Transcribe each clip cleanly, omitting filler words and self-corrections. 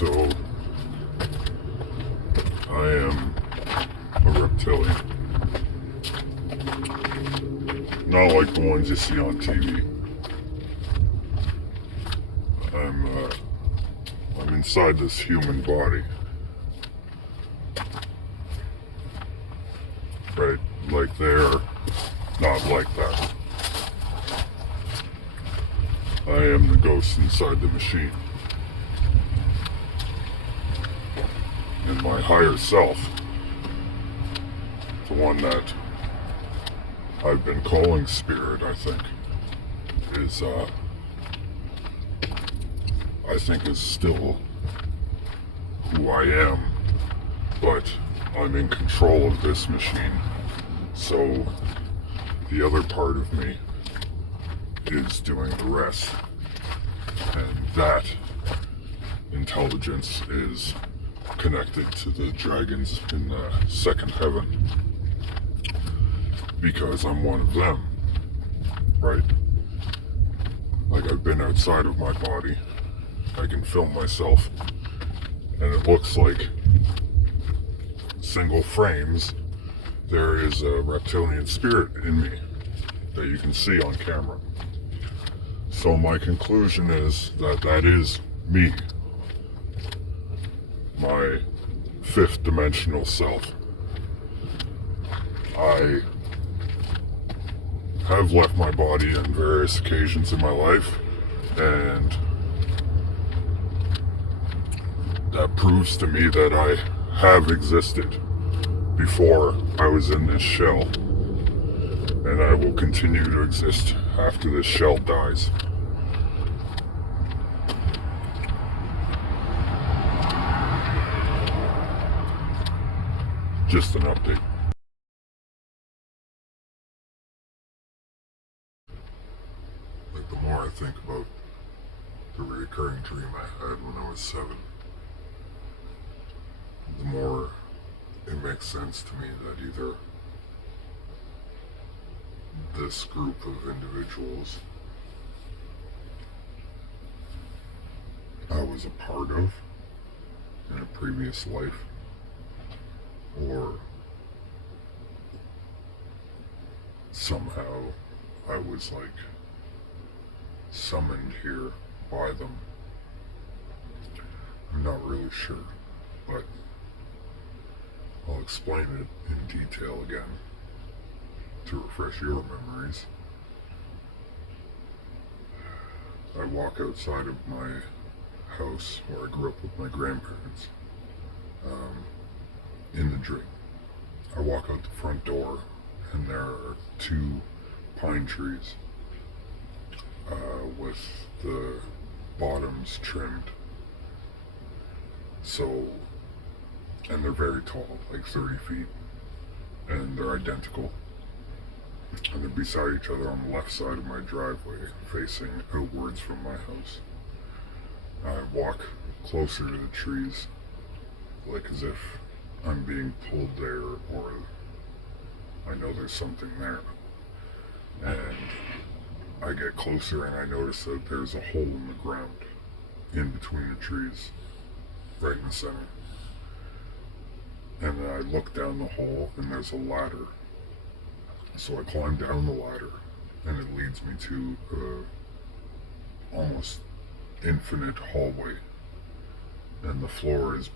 So, I am a reptilian. Not like the ones you see on TV. I'm inside this human body. Right? Like they're not like that. I am the ghost inside the machine. And my higher self, the one that I've been calling spirit, I think is still who I am, but I'm in control of this machine. So the other part of me is doing the rest. And that intelligence is connected to the dragons in the second heaven. Because I'm one of them, right? Like I've been outside of my body. I can film myself. And it looks like single frames. There is a reptilian spirit in me that you can see on camera. So my conclusion is that that is me. My fifth dimensional self. I have left my body on various occasions in my life, and that proves to me that I have existed before I was in this shell, and I will continue to exist after this shell dies. Just an update. Like the more I think about the reoccurring dream I had when I was 7, the more it makes sense to me that either this group of individuals I was a part of in a previous life, or somehow I was like summoned here by them. I'm not really sure, but I'll explain it in detail again to refresh your memories. I walk outside of my house where I grew up with my grandparents in the dream. I walk out the front door and there are 2 pine trees with the bottoms trimmed. So, and they're very tall, like 30 feet, and they're identical. And they're beside each other on the left side of my driveway, facing outwards from my house. I walk closer to the trees, like as if I'm being pulled there, or I know there's something there. And I get closer and I notice that there's a hole in the ground, in between the trees, right in the center. And then I look down the hole and there's a ladder. So I climb down the ladder and it leads me to almost infinite hallway. And the floor is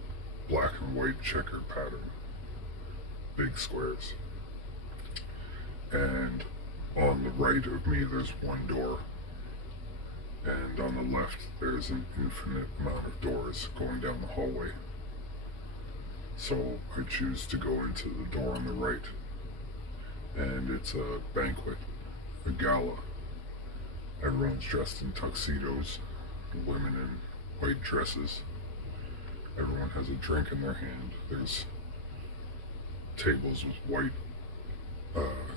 black and white checkered pattern. Big squares. And on the right of me there's one door. And on the left there's an infinite amount of doors going down the hallway. So I choose to go into the door on the right. And it's a banquet, a gala. Everyone's dressed in tuxedos, women in white dresses. Everyone has a drink in their hand. There's tables with white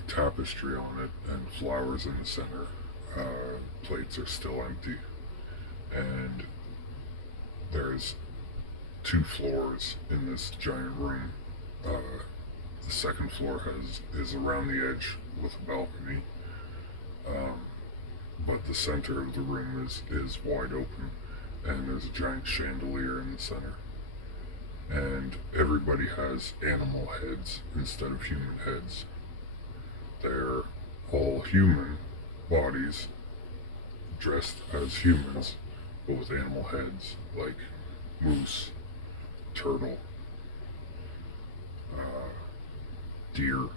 tapestry on it and flowers in the center. Plates are still empty. And there's 2 floors in this giant room. The second floor is around the edge with a balcony, but the center of the room is wide open, and there's a giant chandelier in the center. And everybody has animal heads instead of human heads. They're all human bodies dressed as humans, but with animal heads, like moose, turtle, deer,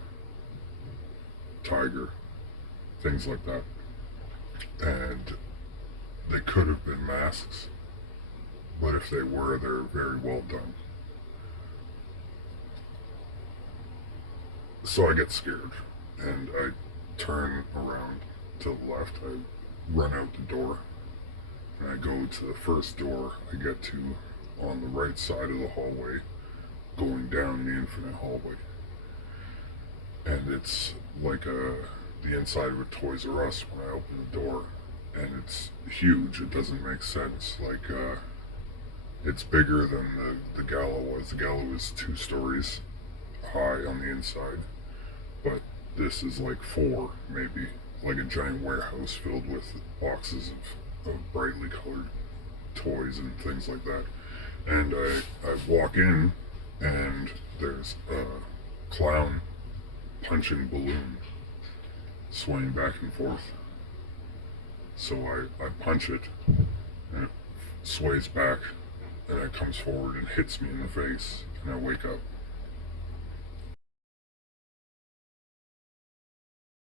tiger, things like that. And they could have been masks, but if they were, they're very well done. So I get scared, and I turn around to the left. I run out the door, and I go to the first door I get to on the right side of the hallway, going down the infinite hallway. And it's like the inside of a Toys R Us when I open the door, and it's huge. It doesn't make sense. Like, it's bigger than the gala was. The gala was 2 stories high on the inside, but this is like 4, maybe, like a giant warehouse filled with boxes of brightly colored toys and things like that. And I walk in, and there's a clown punching balloon swaying back and forth. So I punch it, and it sways back, and it comes forward and hits me in the face, and I wake up.